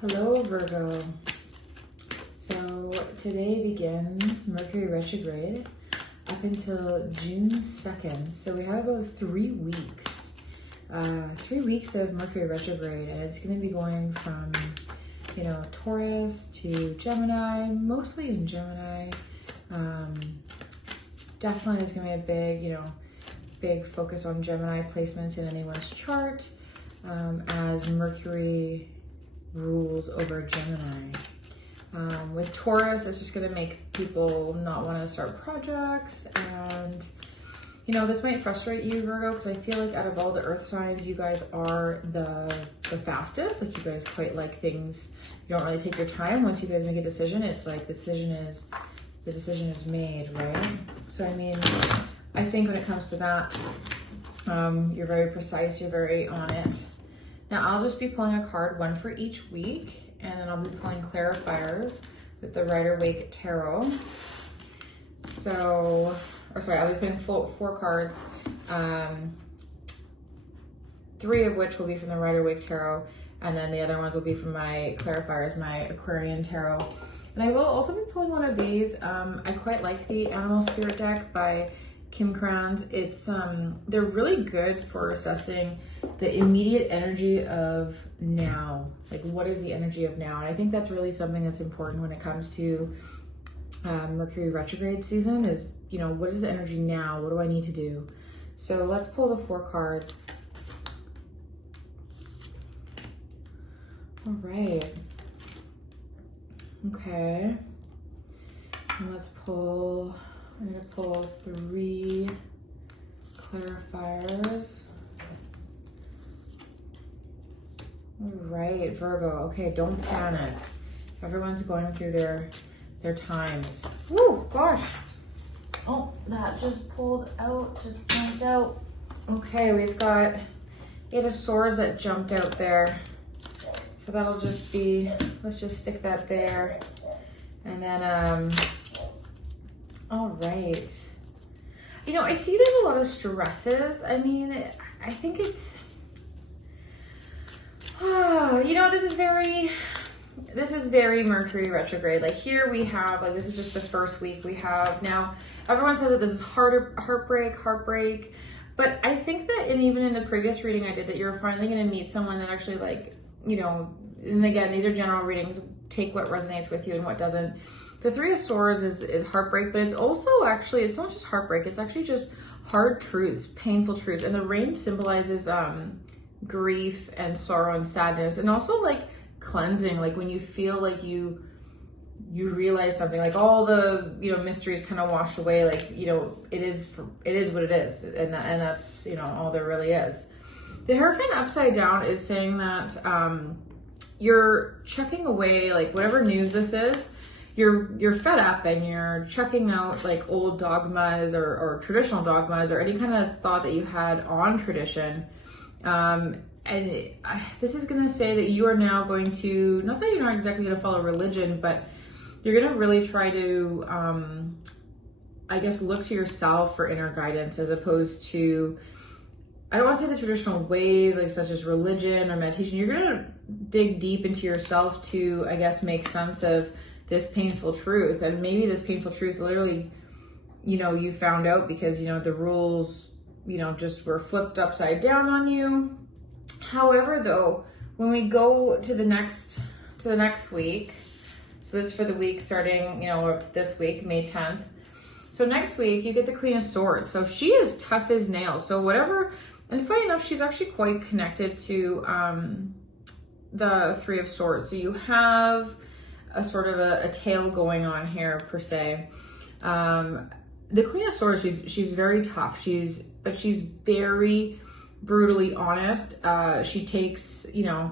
Hello, Virgo. So today begins Mercury Retrograde up until June 2nd. So we have about 3 weeks. 3 weeks of Mercury Retrograde, and it's going to be going from, Taurus to Gemini, mostly in Gemini. Definitely there's going to be a big focus on Gemini placements in anyone's chart, as Mercury rules over Gemini. With Taurus, it's just going to make people not want to start projects, and this might frustrate you, Virgo, because I feel like out of all the earth signs, you guys are the fastest. Like, you guys quite like things. You don't really take your time. Once you guys make a decision, it's like the decision is made, right? So I mean, I think when it comes to that, you're very precise, you're very on it. Now I'll just be pulling a card, one for each week, and then I'll be pulling clarifiers with the Rider-Waite Tarot. I'll be putting four cards, 3 of which will be from the Rider-Waite Tarot, and then the other ones will be from my clarifiers, my Aquarian Tarot. And I will also be pulling one of these. I quite like the Animal Spirit deck by Kim Kranz. It's they're really good for assessing the immediate energy of now. Like, what is the energy of now? And I think that's really something that's important when it comes to Mercury retrograde season is, what is the energy now? What do I need to do? So let's pull the 4 cards. All right. Okay. And let's pull, I'm going to pull 3 clarifiers. All right, Virgo. Okay, don't panic. Everyone's going through their times. Woo, gosh. Oh, that just pulled out, just jumped out. Okay, we've got 8 of Swords that jumped out there. So that'll just be, let's just stick that there. And then, all right. I see there's a lot of stresses. I mean, I think it's, this is very Mercury retrograde. Like, here we have, like, this is just the first week we have. Now, everyone says that this is heartbreak. But I think that, and even in the previous reading I did, that you're finally going to meet someone that actually, like, and again, these are general readings. Take what resonates with you and what doesn't. The 3 of Swords is heartbreak, but it's also actually, it's not just heartbreak. It's actually just hard truths, painful truths. And the range symbolizes grief and sorrow and sadness, and also like cleansing, like when you feel like you realize something, like all the mysteries kind of wash away, like it is what it is, and that's all there really is. The Hierophant upside down is saying that you're chucking away, like, whatever news this is, you're fed up, and you're chucking out like old dogmas or traditional dogmas, or any kind of thought that you had on tradition. This is going to say that you are now going to, not that you're not exactly going to follow religion, but you're going to really try to, look to yourself for inner guidance, as opposed to, I don't want to say the traditional ways, like such as religion or meditation. You're going to dig deep into yourself to, make sense of this painful truth. And maybe this painful truth literally, you found out because, the rules, just were flipped upside down on you. However, though, when we go to the next week, so this is for the week starting, this week, May 10th. So next week, you get the Queen of Swords. So she is tough as nails. So whatever, and funny enough, she's actually quite connected to the 3 of Swords. So you have a sort of a tale going on here, per se. The Queen of Swords, she's very tough. But she's very brutally honest. She takes,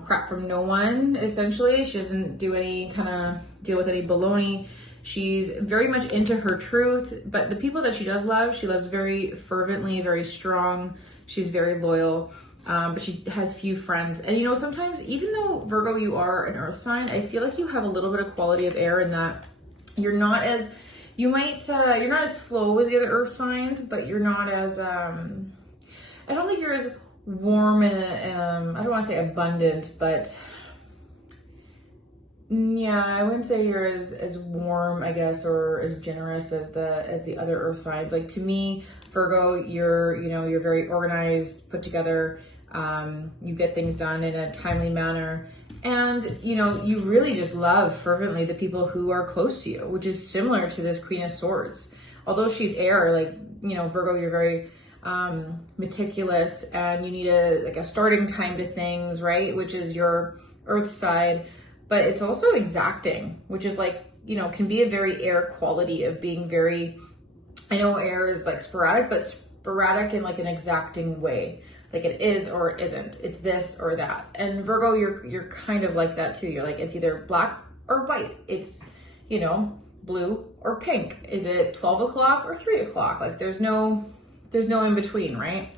crap from no one, essentially. She doesn't do any kind of deal with any baloney. She's very much into her truth, but the people that she does love, she loves very fervently, very strong. She's very loyal, but she has few friends. And sometimes, even though, Virgo, you are an earth sign, I feel like you have a little bit of quality of air in that you're not as, you're not as slow as the other earth signs, but you're not as, I don't think you're as warm and, I don't want to say abundant, but Yeah, I wouldn't say you're as warm, I guess, or as generous as the other earth signs. Like, to me, Virgo, you're very organized, put together. You get things done in a timely manner. And, you really just love fervently the people who are close to you, which is similar to this Queen of Swords. Although she's air, like, Virgo, you're very meticulous, and you need a starting time to things, right? Which is your earth side. But it's also exacting, which is like, can be a very air quality of being very, I know air is like sporadic, but sporadic in like an exacting way. Like, it is or it isn't. It's this or that. And Virgo, you're kind of like that too. You're like, it's either black or white. It's, blue or pink. Is it 12 o'clock or 3 o'clock? Like, there's no in between, right?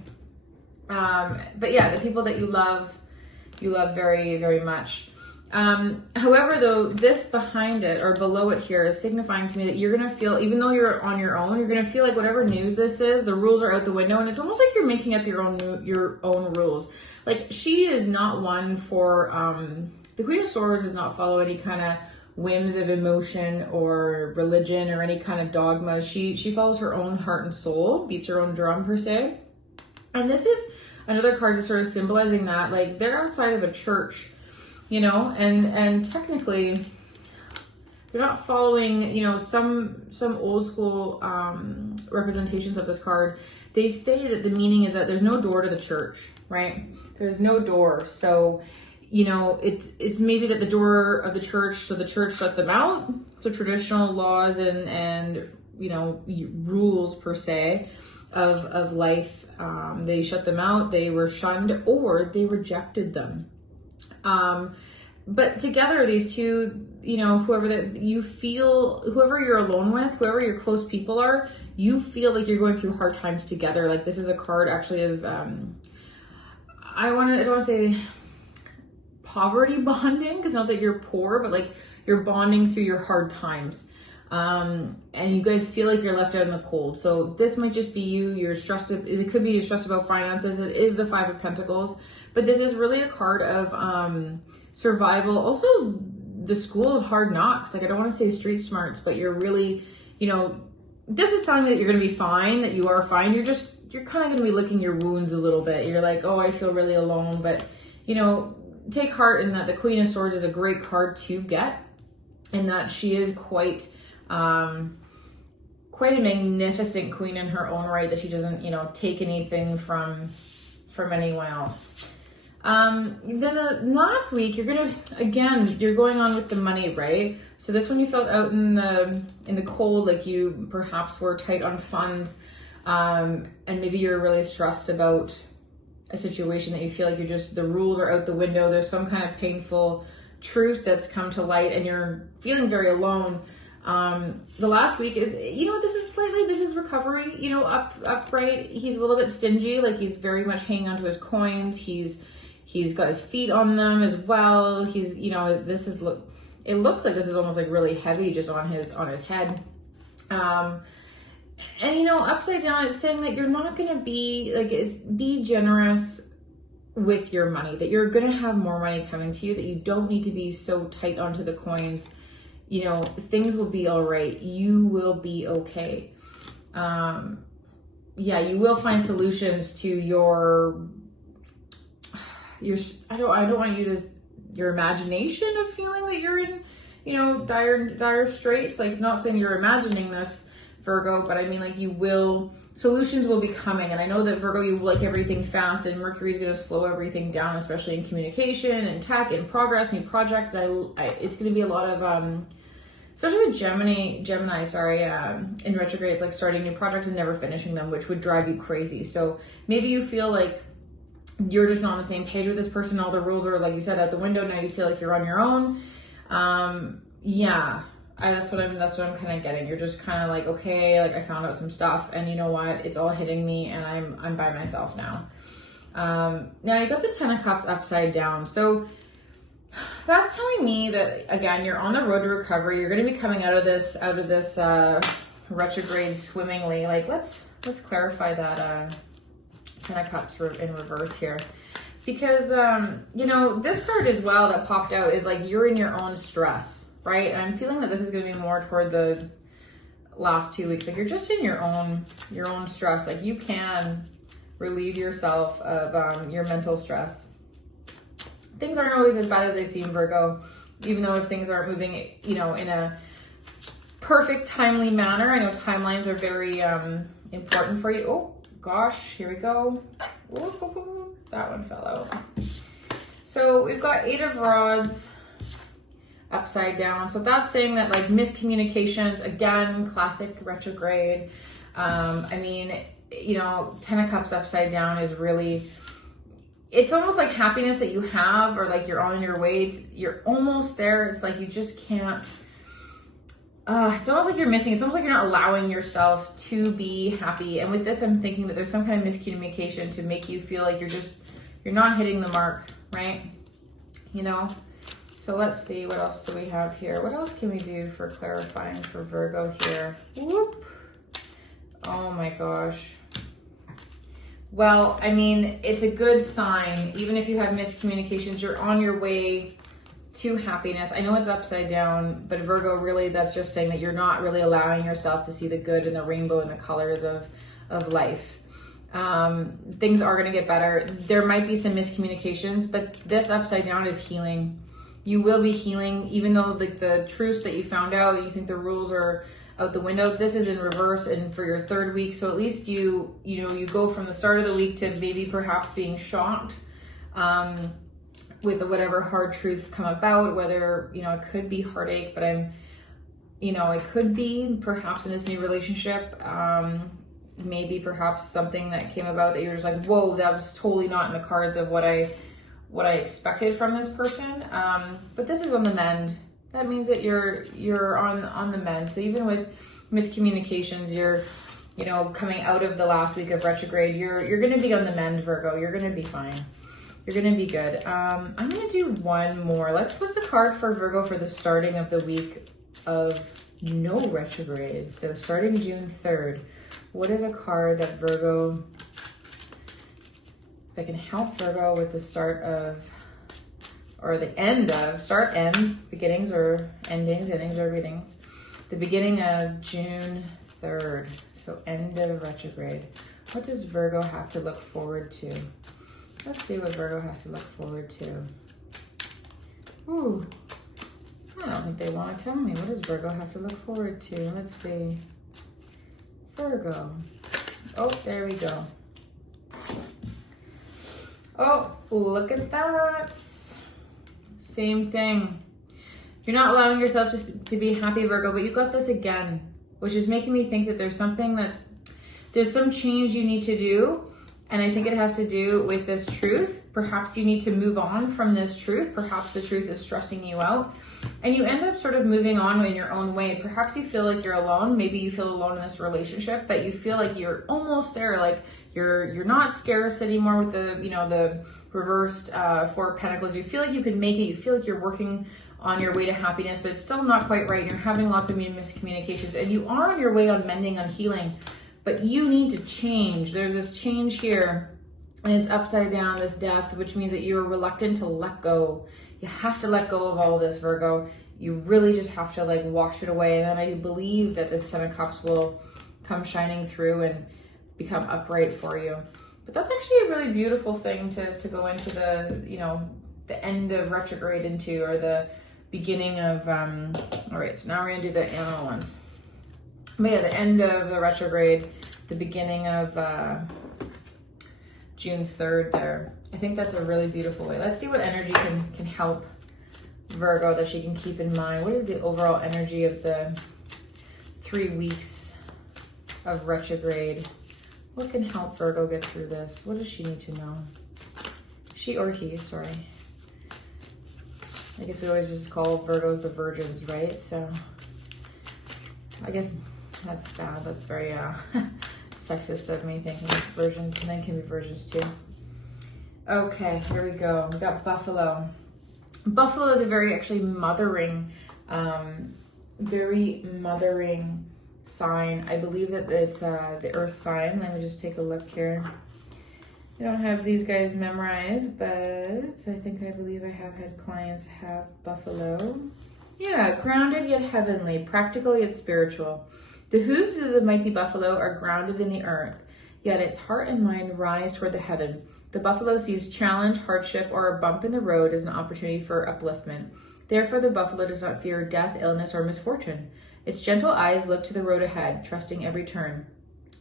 But yeah, the people that you love very, very much. However, though, this behind it or below it here is signifying to me that you're going to feel, even though you're on your own, you're going to feel like whatever news this is, the rules are out the window, and it's almost like you're making up your own rules. Like, she is not one for, the Queen of Swords does not follow any kind of whims of emotion or religion or any kind of dogma. She follows her own heart and soul, beats her own drum per se. And this is another card that's sort of symbolizing that, like, they're outside of a church, and technically they're not following, some old school representations of this card. They say that the meaning is that there's no door to the church, right? There's no door. So, it's maybe that the door of the church, so the church shut them out. So traditional laws and rules per se of life, they shut them out, they were shunned, or they rejected them. But together, these two, whoever you're alone with, whoever your close people are, you feel like you're going through hard times together. Like, this is a card actually of, I don't want to say poverty bonding, because not that you're poor, but like you're bonding through your hard times. And you guys feel like you're left out in the cold. So this might just be you're stressed. It could be you're stressed about finances. It is the Five of Pentacles, but this is really a card of survival. Also, the School of Hard Knocks. Like, I don't want to say street smarts, but you're really, this is telling me that you're going to be fine, that you are fine. You're kind of going to be licking your wounds a little bit. You're like, oh, I feel really alone. But, take heart in that the Queen of Swords is a great card to get, and that she is quite a magnificent queen in her own right, that she doesn't, take anything from anyone else. Then the last week, you're going on with the money, right? So this one you felt out in the cold, like you perhaps were tight on funds, and maybe you're really stressed about a situation that you feel like the rules are out the window. There's some kind of painful truth that's come to light, and you're feeling very alone. The last week is, this is recovery, upright. He's a little bit stingy, like he's very much hanging onto his coins. He's got his feet on them as well. It looks like this is almost like really heavy just on his head. And upside down, it's saying that you're not going to be generous with your money, that you're going to have more money coming to you, that you don't need to be so tight onto the coins. Things will be all right. You will be okay. You will find solutions to your I don't want your imagination of feeling that you're in, dire straits. Like, not saying you're imagining this, Virgo, but I mean, like, solutions will be coming. And I know that, Virgo, you like everything fast, and Mercury's going to slow everything down, especially in communication and tech and progress, new projects. And it's going to be a lot of, especially with Gemini, in retrograde, it's like starting new projects and never finishing them, which would drive you crazy. So maybe you feel like you're just not on the same page with this person. All the rules are, like you said, out the window. Now you feel like you're on your own. That's what I'm kind of getting. You're just kind of like, okay, like I found out some stuff, and you know what? It's all hitting me, and I'm by myself now. Now you got the Ten of Cups upside down. So that's telling me that, again, you're on the road to recovery. You're going to be coming out of this retrograde swimmingly. Like, let's clarify that Ten of Cups in reverse here, Because, you know, this card as well that popped out is like you're in your own stress, right? And I'm feeling that this is going to be more toward the last 2 weeks. Like you're just in your own stress. Like you can relieve yourself of your mental stress. Things aren't always as bad as they seem, Virgo, even though if things aren't moving, you know, in a perfect, timely manner. I know timelines are very important for you. Oh, gosh, here we go. Ooh, that one fell out. So we've got 8 of Rods upside down. So that's saying that like miscommunications, again, classic retrograde. I mean, you know, 10 of Cups upside down is really, it's almost like happiness that you have, or like you're on your way, you're almost there. It's like you just can't, it's almost like you're missing. It's almost like you're not allowing yourself to be happy. And with this, I'm thinking that there's some kind of miscommunication to make you feel like you're not hitting the mark, right? You know? So let's see, what else do we have here? What else can we do for clarifying for Virgo here? Whoop. Oh my gosh. Well, I mean, it's a good sign. Even if you have miscommunications, you're on your way to happiness. I know it's upside down, but Virgo, really, that's just saying that you're not really allowing yourself to see the good and the rainbow and the colors of life. Things are going to get better. There might be some miscommunications, but this upside down is healing. You will be healing, even though like the truths that you found out, you think the rules are out the window. This is in reverse and for your 3rd week. So at least you go from the start of the week to maybe perhaps being shocked with whatever hard truths come about, whether, you know, it could be heartache, but it could be perhaps in this new relationship, maybe perhaps something that came about that you're just like, whoa, that was totally not in the cards of what I expected from this person. But this is on the mend. That means that you're on the mend. So even with miscommunications, you're, you know, coming out of the last week of retrograde, you're going to be on the mend, Virgo. You're going to be fine. You're going to be good. I'm going to do one more. What's the card for Virgo for the starting of the week of no retrograde? So starting June 3rd, what is a card that Virgo, that can help Virgo with the start of, or the end of, start, end, beginnings or endings, endings or beginnings. The beginning of June 3rd, so end of retrograde. What does Virgo have to look forward to? Let's see what Virgo has to look forward to. Ooh, I don't think they want to tell me. What does Virgo have to look forward to? Let's see. Virgo. Oh, there we go. Oh, look at that. Same thing. You're not allowing yourself to be happy, Virgo, but you got this again, which is making me think that there's some change you need to do. And I think it has to do with this truth. Perhaps you need to move on from this truth. Perhaps the truth is stressing you out. And you end up sort of moving on in your own way. Perhaps you feel like you're alone. Maybe you feel alone in this relationship, but you feel like you're almost there. Like you're not scarce anymore with the reversed 4 of Pentacles. You feel like you can make it. You feel like you're working on your way to happiness, but it's still not quite right. You're having lots of miscommunications, and you are on your way on mending, on healing. But you need to change. There's this change here, and it's upside down, this death, which means that you're reluctant to let go. You have to let go of all this, Virgo. You really just have to like wash it away. And then I believe that this 10 of Cups will come shining through and become upright for you. But that's actually a really beautiful thing to go into the end of retrograde into, or the beginning of, all right, so now we're gonna do the animal ones. But yeah, the end of the retrograde, the beginning of June 3rd there. I think that's a really beautiful way. Let's see what energy can help Virgo that she can keep in mind. What is the overall energy of the 3 weeks of retrograde? What can help Virgo get through this? What does she need to know? She or he, sorry. I guess we always just call Virgos the virgins, right? So I guess that's bad. That's very sexist of me, thinking virgins, men can be virgins too. Okay, here we go. We got Buffalo. Buffalo is a very actually mothering, sign. I believe that it's the earth sign. Let me just take a look here. I don't have these guys memorized, but I believe I have had clients have buffalo. Yeah, grounded yet heavenly, practical yet spiritual. The hooves of the mighty buffalo are grounded in the earth, yet its heart and mind rise toward the heaven. The buffalo sees challenge, hardship, or a bump in the road as an opportunity for upliftment. Therefore, the buffalo does not fear death, illness, or misfortune. Its gentle eyes look to the road ahead, trusting every turn.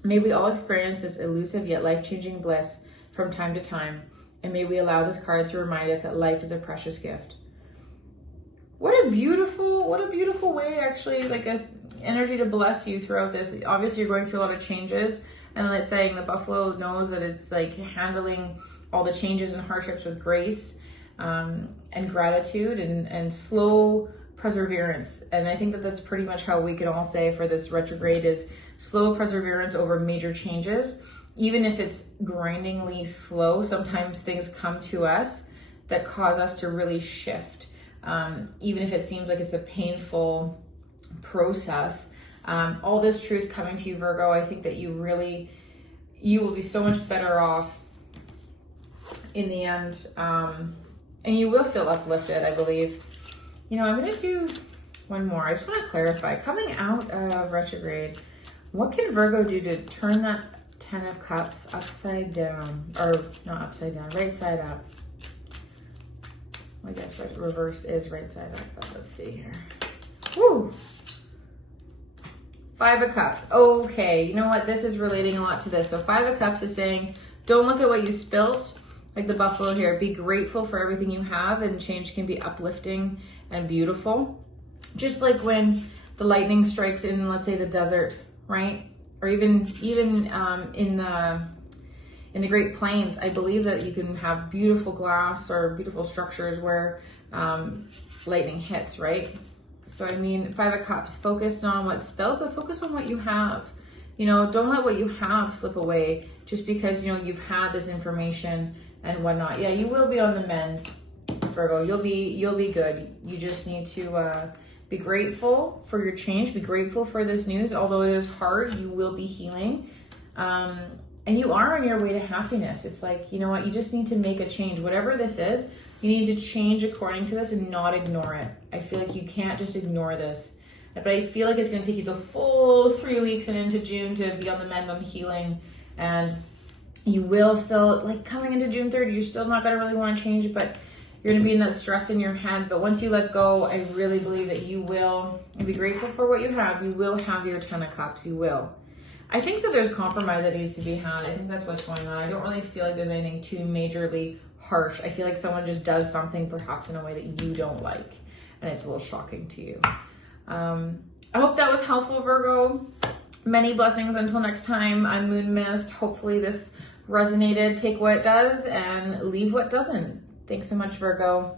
May we all experience this elusive yet life-changing bliss from time to time, and may we allow this card to remind us that life is a precious gift. What a beautiful way, actually, like a energy to bless you throughout this. Obviously, you're going through a lot of changes, and it's saying the buffalo knows that it's like handling all the changes and hardships with grace and gratitude and slow perseverance. And I think that that's pretty much how we can all say for this retrograde is slow perseverance over major changes. Even if it's grindingly slow, sometimes things come to us that cause us to really shift. Even if it seems like it's a painful process, all this truth coming to you, Virgo, I think that you will be so much better off in the end. And you will feel uplifted, I believe. You know, I'm going to do one more. I just want to clarify. Coming out of retrograde, what can Virgo do to turn that 10 of Cups upside down? Or not upside down, right side up. I guess reversed is right side up, but let's see here. Woo! 5 of Cups. Okay, you know what? This is relating a lot to this. So 5 of Cups is saying, don't look at what you spilt, like the buffalo here. Be grateful for everything you have, and change can be uplifting and beautiful. Just like when the lightning strikes in, let's say, the desert, right? Or even in the Great Plains, I believe that you can have beautiful glass or beautiful structures where lightning hits, right? So I mean, 5 of Cups, focused on what's spilled, but focus on what you have. You know, don't let what you have slip away just because, you know, you've had this information and whatnot. Yeah, you will be on the mend, Virgo. You'll be good. You just need to be grateful for your change. Be grateful for this news. Although it is hard, you will be healing. And you are on your way to happiness. It's like, you know what, you just need to make a change. Whatever this is, you need to change according to this and not ignore it. I feel like you can't just ignore this. But I feel like it's going to take you the full 3 weeks and into June to be on the mend on healing. And you will still, like coming into June 3rd, you're still not going to really want to change it, but you're going to be in that stress in your head. But once you let go, I really believe that you will be grateful for what you have. You will have your 10 of Cups. You will. I think that there's compromise that needs to be had. I think that's what's going on. I don't really feel like there's anything too majorly harsh. I feel like someone just does something perhaps in a way that you don't like, and it's a little shocking to you. I hope that was helpful, Virgo. Many blessings until next time. I'm Moon Mist. Hopefully this resonated. Take what it does and leave what doesn't. Thanks so much, Virgo.